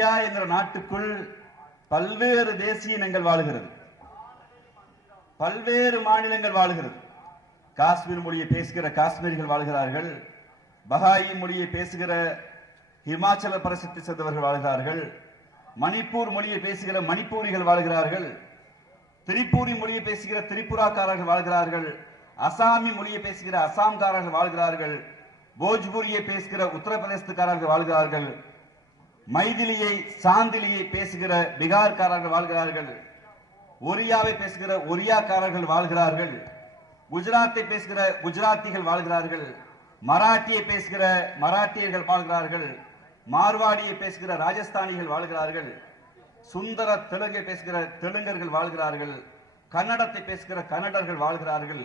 India என்ற நாட்டுக்குள் பல்வேறு தேசிய இனங்கள் வாழுகிறது. பல்வேறு மாநிலங்கள் வாழுகிறது. காஷ்மீர் மொழியை பேசுகிற காஷ்மீரிகள் வாழ்கிறார்கள். பஹாயி மொழியை பேசுகிற இமாச்சல பிரசத்தை சேர்ந்தவர்கள் வாழ்கிறார்கள். மணிப்பூர் மொழியை பேசுகிற மணிப்பூரிகள் வாழ்கிறார்கள். திரிபுரி மொழியை பேசுகிற திரிபுராக்காரர்கள் வாழ்கிறார்கள். அசாமி மொழியை பேசுகிற அசாம்காரர்கள் வாழ்கிறார்கள். போஜ்பூரியை பேசுகிற உத்தரப்பிரதேசத்துக்காரர்கள் வாழ்கிறார்கள். மைதிலியை சாந்திலியை பேசுகிற பீகார்காரர்கள் வாழ்கிறார்கள். ஒரியாவை பேசுகிற ஒரியாக்காரர்கள் வாழ்கிறார்கள். குஜராத்தை பேசுகிற குஜராத்திகள் வாழ்கிறார்கள். மராட்டியை பேசுகிற மராட்டியர்கள் வாழ்கிறார்கள். மார்வாடியை பேசுகிற ராஜஸ்தானிகள் வாழ்கிறார்கள். சுந்தர தெலுங்கை பேசுகிற தெலுங்கர்கள் வாழ்கிறார்கள். கன்னடத்தை பேசுகிற கன்னடர்கள் வாழ்கிறார்கள்.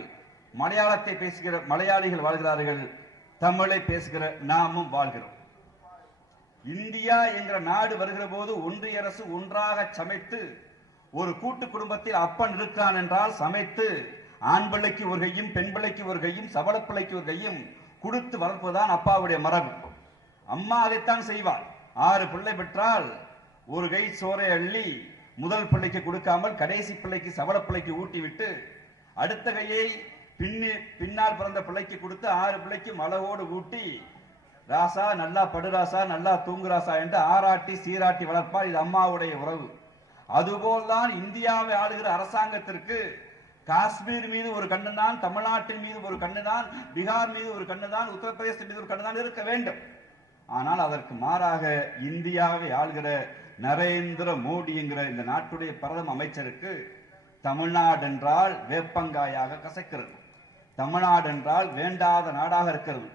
மலையாளத்தை பேசுகிற மலையாளிகள் வாழ்கிறார்கள். தமிழை பேசுகிற நாமும் வாழ்கிறோம். இந்தியா என்கிற நாடு வருகிற போது ஒன்றிய அரசு ஒன்றாக சமைத்து ஒரு கூட்டு குடும்பத்தில் அப்பன் இருக்கான் என்றால் சமைத்து ஆண் பிள்ளைக்கு ஒரு கையும் பெண் பிள்ளைக்கு ஒரு கையும் சபல பிள்ளைக்கு ஒரு கையும் கொடுத்து வளர்ப்பதுதான் அப்பாவுடைய மரபு. அம்மா அதைத்தான் செய்வாள். ஆறு பிள்ளை பெற்றால் ஒரு கை சோறை அள்ளி முதல் பிள்ளைக்கு கொடுக்காமல் கடைசி பிள்ளைக்கு சபல பிள்ளைக்கு ஊட்டிவிட்டு அடுத்த கையை பின்னி பின்னால் பிறந்த பிள்ளைக்கு கொடுத்து ஆறு பிள்ளைக்கு மலவோடு ஊட்டி ராசா நல்லா படுராசா நல்லா தூங்குராசா என்று ஆராட்டி சீராட்டி வளர்ப்பார் இது அம்மாவுடைய உறவு. அதுபோல்தான் இந்தியாவை ஆளுகிற அரசாங்கத்திற்கு காஷ்மீர் மீது ஒரு கண்ணுதான் தமிழ்நாட்டின் மீது ஒரு கண்ணுதான் பீகார் மீது ஒரு கண்ணு தான் உத்தரப்பிரதேச மீது ஒரு கண்ணுதான் இருக்க வேண்டும். ஆனால் அதற்கு மாறாக இந்தியாவை ஆள்கிற நரேந்திர மோடி என்கிற இந்த நாட்டுடைய பிரதம அமைச்சருக்கு தமிழ்நாடு என்றால் வேப்பங்காயாக கசக்கிறது. தமிழ்நாடு என்றால் வேண்டாத நாடாக இருக்கிறது.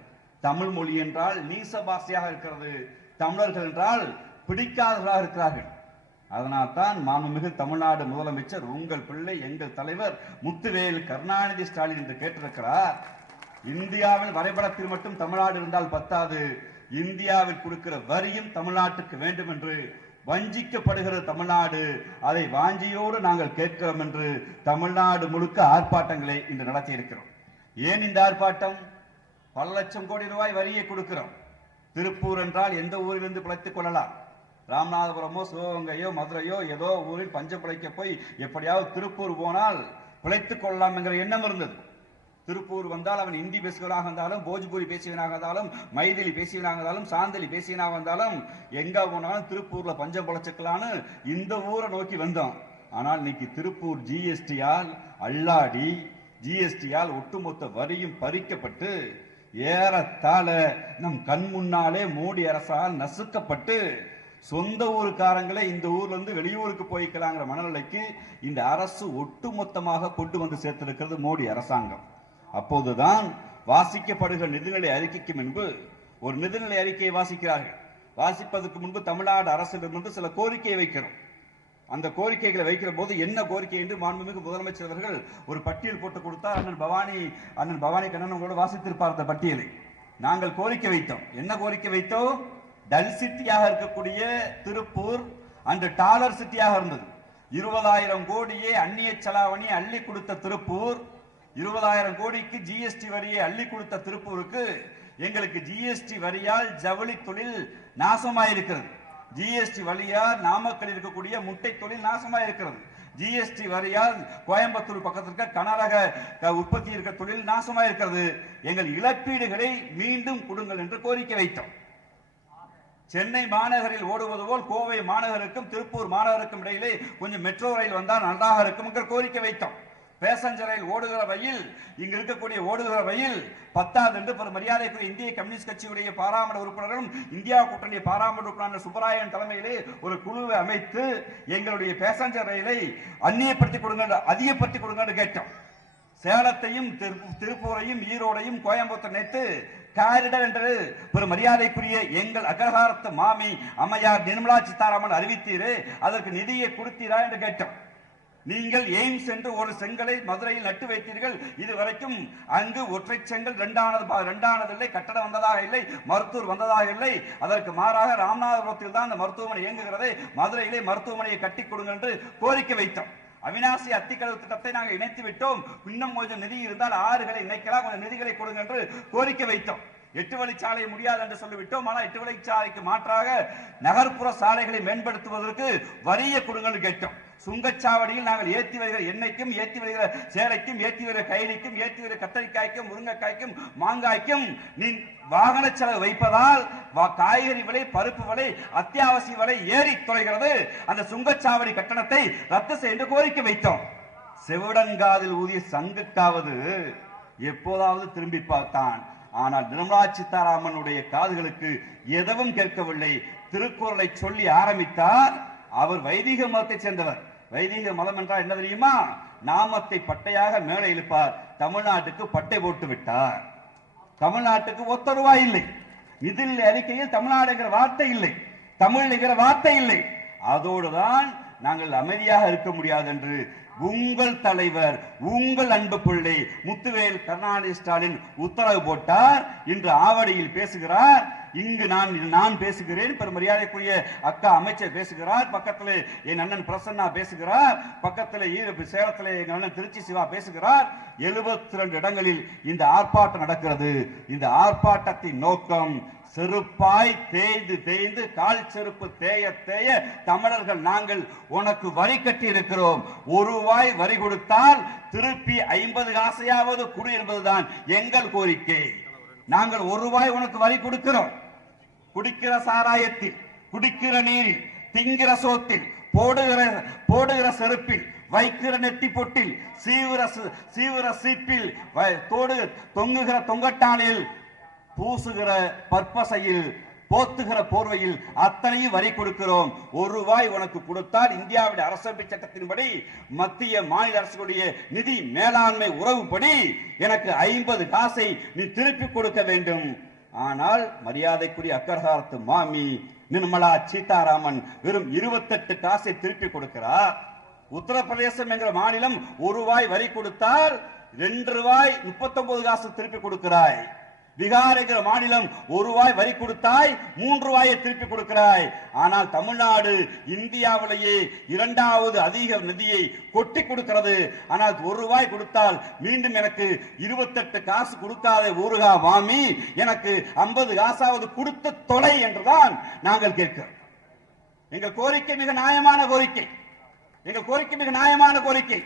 தமிழ் மொழி என்றால் நீச பாஷையாக இருக்கிறது. தமிழர்கள் என்றால் பிடிக்காதவர்களாக இருக்கிறார்கள். அதனால் தான் மாண்புமிகு தமிழ்நாடு முதலமைச்சர் உங்கள் பிள்ளை எங்கள் தலைவர் முத்துவேல் கருணாநிதி ஸ்டாலின் என்று கேட்டிருக்கிறார். இந்தியாவில் வரைபடத்தில் மட்டும் தமிழ்நாடு இருந்தால் பத்தாது. இந்தியாவில் கொடுக்கிற வரியும் தமிழ்நாட்டுக்கு வேண்டும் என்று வஞ்சிக்கப்படுகிற தமிழ்நாடு. அதை வாஞ்சியோடு நாங்கள் கேட்கிறோம் என்று தமிழ்நாடு முழுக்க ஆர்ப்பாட்டங்களை இன்று நடத்தி இருக்கிறோம் ஏன் இந்த ஆர்ப்பாட்டம்? பல லட்சம் கோடி ரூபாய் வரியை கொடுக்கிறோம். திருப்பூர் என்றால் எந்த ஊரிலிருந்து பிழைத்துக் கொள்ளலாம்? ராமநாதபுரமோ சிவகங்கையோ மதுரையோ ஏதோ ஊரில் பஞ்சம் பிழைக்க போய் எப்படியாவது திருப்பூர் போனால் பிழைத்துக் கொள்ளலாம் என்கிற எண்ணம் இருந்தது. திருப்பூர் வந்தால் அவன் இந்தி பேசுகிறவனாக இருந்தாலும் போஜ்பூரி பேசியவனாக இருந்தாலும் மைதிலி பேசியவனாக இருந்தாலும் சாந்தலி பேசியவனாக இருந்தாலும் எங்க போனாலும் திருப்பூர்ல பஞ்சம் பிழைச்சிக்கலான்னு இந்த ஊரை நோக்கி வந்தோம். ஆனால் இன்னைக்கு திருப்பூர் ஜிஎஸ்டியால் அல்லாடி ஜிஎஸ்டியால் ஒட்டுமொத்த வரியும் பறிக்கப்பட்டு ஏறத்தாழ நம் கண் முன்னாலே மோடி அரசால் நசுக்கப்பட்டு சொந்த ஊருக்காரங்களே இந்த ஊர்ல இருந்து வெளியூருக்கு போய்க்கலாங்கிற மனநிலைக்கு இந்த அரசு ஒட்டுமொத்தமாக கொண்டு வந்து சேர்த்திருக்கிறது மோடி அரசாங்கம். அப்போதுதான் வாசிக்கப்படுகிற நிதிநிலை அறிக்கைக்கு முன்பு ஒரு நிதிநிலை அறிக்கையை வாசிக்கிறார்கள். வாசிப்பதற்கு முன்பு தமிழ்நாடு அரசிடமிருந்து சில கோரிக்கையை வைக்கிறோம். அந்த கோரிக்கைகளை வைக்கிற போது என்ன கோரிக்கை என்று மாண்புமிகு முதலமைச்சர் அவர்கள் ஒரு பட்டியல் போட்டு கொடுத்தார். அண்ணன் பவானி அண்ணன் பவானி கண்ணன் உங்களோட வாசித்திருப்பார் அந்த பட்டியலை. நாங்கள் கோரிக்கை வைத்தோம். என்ன கோரிக்கை வைத்தோம்? டல் சிட்டியாக இருக்கக்கூடிய திருப்பூர் அன்று டாலர் சிட்டியாக இருந்தது. இருபதாயிரம் கோடியே அந்நிய செலாவணி அள்ளி கொடுத்த திருப்பூர். இருபதாயிரம் கோடிக்கு ஜிஎஸ்டி வரியை அள்ளி கொடுத்த திருப்பூருக்கு எங்களுக்கு ஜிஎஸ்டி வரியால் ஜவுளி தொழில் நாசமாயிருக்கிறது. ஜிஎஸ்டி வழியால் நாமக்கல் இருக்கக்கூடிய முட்டை தொழில் நாசமாயிருக்கிறது ஜிஎஸ்டி வரியால் கோயம்புத்தூர் பக்கத்திற்கு கனரக உற்பத்தி இருக்க தொழில் நாசமாயிருக்கிறது எங்கள் இழப்பீடுகளை மீண்டும் கொடுங்கள் என்று கோரிக்கை வைத்தோம். சென்னை மாநகரில் ஓடுவது போல் கோவை மாநகருக்கும் திருப்பூர் மாநகருக்கும் இடையிலே கொஞ்சம் மெட்ரோ ரயில் வந்தால் நன்றாக இருக்கும் என்ற கோரிக்கை வைத்தோம். பேசஞ்சர் ரயில் ஓடுகிற ரயில் இங்கு இருக்கக்கூடிய ஓடுகிற ரயில் பத்தாவது என்று பெரும் மரியாதைக்குரிய இந்திய கம்யூனிஸ்ட் கட்சியுடைய பாராளுமன்ற உறுப்பினர்களும் இந்தியா கூட்டணி பாராளுமன்ற உறுப்பினர் சுப்பராயன் தலைமையிலே ஒரு குழுவை அமைத்து எங்களுடைய பேசஞ்சர் ரயிலை அந்நியப்படுத்தி கொடுங்க அதிகப்படுத்தி கொடுங்கன்னு கேட்டோம். சேலத்தையும் திருப்பூரையும் ஈரோடையும் கோயம்புத்தூர் நேத்து காரிடர் என்று ஒரு மரியாதைக்குரிய எங்கள் அக்ரஹாரத்து மாமி அம்மையார் நிர்மலா சீதாராமன் அறிவித்தீரே அதற்கு நிதியை கொடுத்தீரா என்று கேட்டோம். நீங்கள் எய்ம்ஸ் என்று ஒரு செங்கலை மதுரையில் நட்டு வைத்தீர்கள்? இதுவரைக்கும் அங்கு ஒற்றை செங்கல் இரண்டானது பா- இரண்டானது இல்லை கட்டடம் வந்ததாக இல்லை மருத்துவர் வந்ததாக இல்லை. அதற்கு மாறாக ராமநாதபுரத்தில் தான் அந்த மருத்துவமனை இயங்குகிறது மதுரையிலே மருத்துவமனையை கட்டி கொடுங்க என்று கோரிக்கை வைத்தோம். அவினாசி அத்திக்கடவு திட்டத்தை நாங்கள் இணைத்து விட்டோம் இன்னும் கொஞ்சம் நிதி இருந்தால் ஆறுகளை இணைக்கலாம். கொஞ்சம் நிதிகளை கொடுங்க என்று கோரிக்கை வைத்தோம். எட்டு வழிச்சாலை முடியாது என்று சொல்லிவிட்டோம். ஆனால் எட்டு வழிச்சாலைக்கு மாற்றாக நகர்ப்புற சாலைகளை மேம்படுத்துவதற்கு வரிய குடுங்கள் கேட்டோம். சுங்கச்சாவடியில் நாங்கள் ஏற்றி வருகிற எண்ணெய்க்கும் ஏற்றி வருகிற சேலைக்கும் ஏற்றி வருகிற கைலிக்கும் ஏற்றி வருகிற கத்தரிக்காய்க்கும் முருங்கைக்காய்க்கும் மாங்காய்க்கும் நீ வாகன செலவு வைப்பதால் காய்கறி விலை பருப்பு விலை அத்தியாவசிய விலை ஏறி தொலைகிறது. அந்த சுங்கச்சாவடி கட்டணத்தை ரத்து செய்து கோரிக்கை வைத்தோம். செவிடன்காதில் ஊதிய சங்குக்காவது எப்போதாவது திரும்பி பார்த்தான். ஆனால் நிர்மலா சீதாராமனுடைய காதுகளுக்கு எதுவும் கேட்கவில்லை. திருக்குறளை சொல்லி ஆரம்பித்தார். அவர் வைதிக மதத்தை சேர்ந்தவர். வைதிக மதம் என்றால் என்ன தெரியுமா? நாமத்தை பட்டையாக மேலே இழுப்பார். தமிழ்நாட்டுக்கு பட்டை போட்டு விட்டார். தமிழ்நாட்டுக்கு ஒத்த ரூபாய் இல்லை. இதில் அறிக்கையில் தமிழ்நாடுங்கிற வார்த்தை இல்லை. தமிழ்ங்கிற வார்த்தை இல்லை. அதோடுதான் நாங்கள் அமைதியாக இருக்க முடியாது என்று உங்கள் தலைவர் உங்கள் அன்பு பிள்ளை முத்துவேல் கருணாநிதி ஸ்டாலின் உத்தரவு போட்டார். இன்று ஆவடியில் பேசுகிறார். இங்கு நான் நான் பேசுகிறேன். பெரும் மரியாதைக்குரிய அக்கா அமைச்சர் பேசுகிறார். பக்கத்தில் என் அண்ணன் பிரசன்னா பேசுகிறார். பக்கத்தில் ஈரப்பு சேலத்தில் எங்கள் அண்ணன் திருச்சி சிவா பேசுகிறார். எழுபத்தி ரெண்டு இடங்களில் இந்த ஆர்ப்பாட்டம் நடக்கிறது. இந்த ஆர்ப்பாட்டத்தின் நோக்கம் செருப்பாய் தேய்ந்து தேய்ந்து கால் செருப்பு தேய தேய தமிழர்கள் நாங்கள் உனக்கு வரி கட்டி இருக்கிறோம் ஒரு ரூபாய் வரி கொடுத்தால் திருப்பி ஐம்பது காசையாவது குடி என்பதுதான் எங்கள் கோரிக்கை. நாங்கள் ஒரு ரூபாய் உனக்கு வரி கொடுக்கிறோம். குடிக்கிற சாராயத்தில் குடிக்கிற நீரில் திங்கிற சோத்தில் போடுகிற போடுகிற செருப்பில் வைக்கிற நெட்டி பொட்டில் சீவிர சு- சீவிர சீப்பில் வ- தோடு தொங்குகிற தொங்கட்டானில் பூசுகிற பற்பசையில் போத்துகிற போர்வையில் அத்தனையும் வரி கொடுக்கிறோம். ஒரு ரூபாய் உனக்கு கொடுத்தால் இந்தியாவுடைய அரசமைப்பு சட்டத்தின்படி மத்திய மாநில அரசுடைய நிதி மேலாண்மை உறவுப்படி எனக்கு ஐம்பது காசை நீ திருப்பி கொடுக்க வேண்டும். ஆனால் மரியாதைக்குரிய அக்கரகாரத்து மாமி நிர்மலா சீதாராமன் வெறும் இருபத்தெட்டு காசை திருப்பி கொடுக்கிறார் உத்தரப்பிரதேசம் என்கிற மாநிலம் ஒரு ரூபாய் வரி கொடுத்தால் ரெண்டு ரூபாய் முப்பத்தொன்பது காசு திருப்பி கொடுக்கிறாய். பீகார் மாநிலம் ஒரு ரூபாய் வரி கொடுத்தாய் மூன்று ரூபாயை திருப்பி கொடுக்கிறாய். ஆனால் தமிழ்நாடு இந்தியாவிலேயே இரண்டாவது அதிக நிதியை கொட்டி கொடுக்கிறது. ஆனால் ஒரு ரூபாய் கொடுத்தால் மீண்டும் எனக்கு இருபத்தெட்டு காசு கொடுக்காத ஊருகா மாமி எனக்கு ஐம்பது காசாவது கொடுத்த தொலை என்றுதான் நாங்கள் கேட்கிறோம். எங்கள் கோரிக்கை மிக நியாயமான கோரிக்கை. எங்கள் கோரிக்கை மிக நியாயமான கோரிக்கை.